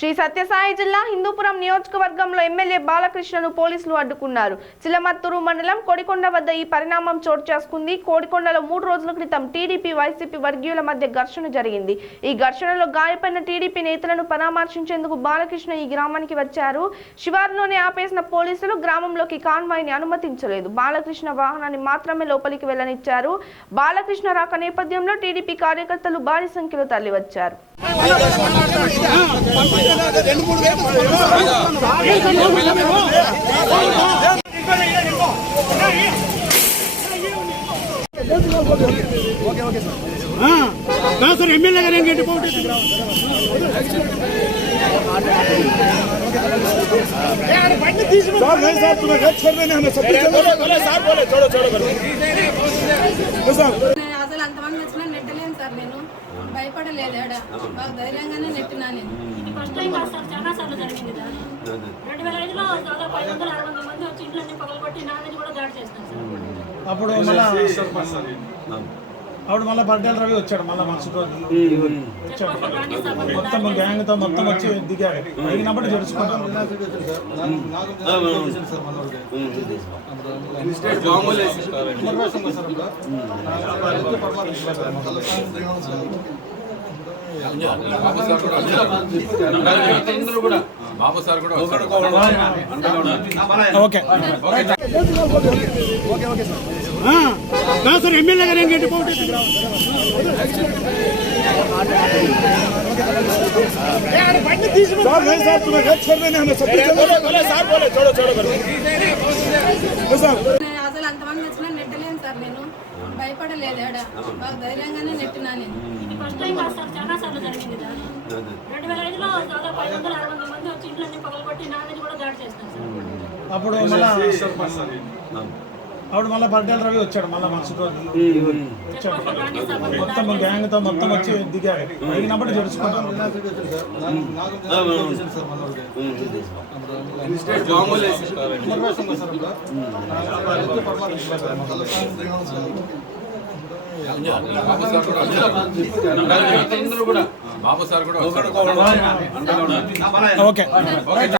శ్రీ సత్యసాయి జిల్లా హిందూపురం నియోజకవర్గంలో ఎమ్మెల్యే బాలకృష్ణను పోలీసులు అడ్డుకున్నారు. చిలమత్తూరు మండలం కోడికొండ వద్ద ఈ పరిణామం చోటు చేసుకుంది. కోడికొండలో మూడు రోజుల క్రితం టీడీపీ వైసీపీ వర్గీయుల మధ్య ఘర్షణ జరిగింది. ఈ ఘర్షణలో గాయపడిన టీడీపీ నేతలను పరామర్శించేందుకు బాలకృష్ణ ఈ గ్రామానికి వచ్చారు. శివారులోనే ఆపేసిన పోలీసులు గ్రామంలోకి కాన్వాయ్ని అనుమతించలేదు. బాలకృష్ణ వాహనాన్ని మాత్రమే లోపలికి వెళ్ళనిచ్చారు బాలకృష్ణ రాక నేపథ్యంలో టీడీపీ కార్యకర్తలు భారీ సంఖ్యలో తరలివచ్చారు. రెండు మూడు సార్ ఎమ్మెల్యే గారు ఏం గంటే పోటీ అసలు అంతమంది వచ్చినా నెట్టలేను సార్ నేను భయపడలేదు బాగా ధైర్యంగానే నెట్టినా నేను. ఇది ఫస్ట్ టైం కాదు సార్ చాలా సార్లు జరిగింది దాని రెండు వేల ఐదులో దాదాపు ఐదు వందల ఆరు వందల మంది వచ్చి ఇంట్లో పగలగొట్టి నా మీద కూడా దాడి చేస్తాను సార్. అప్పుడు మళ్ళా అప్పుడు మళ్ళీ బర్డేల రవి వచ్చాడు మళ్ళీ మరుసటి రోజు వచ్చాడు మొత్తం గ్యాంగ్తో మొత్తం వచ్చి దిగాడు దిగినప్పుడు జడుచుకుంటాం బాబు సార్ కూడా వచ్చాడు. ఓకే. ఆ, కాదు సార్ ఎమ్మెల్యే గారు ఏంటంటే బండి తీసుకుని అసలు అంతమంది వచ్చినా నెట్టలేను సార్ నేను. భయపడలేదు ఆడ. మాకు ధైర్యంగానే నెట్టినా నేను. రెండు వేల ఐదులో దాదాపు ఐదు వందల ఆరు మంది వచ్చి ఇంట్లో పగలగొట్టి నా కూడా దాడి చేస్తాను సార్. అప్పుడు అప్పుడు మళ్ళీ బర్డేల రవి వచ్చాడు మళ్ళీ మరుసటి రోజు. వచ్చాడు. మొత్తం గ్యాంగ్తో మొత్తం వచ్చి దిగాడు దిగినప్పుడు జడుచుకుంటాం బాబు సార్ కూడా వచ్చాడు. అందరూ కూడా బాబు సార్ కూడా వచ్చాడు. ఓకే.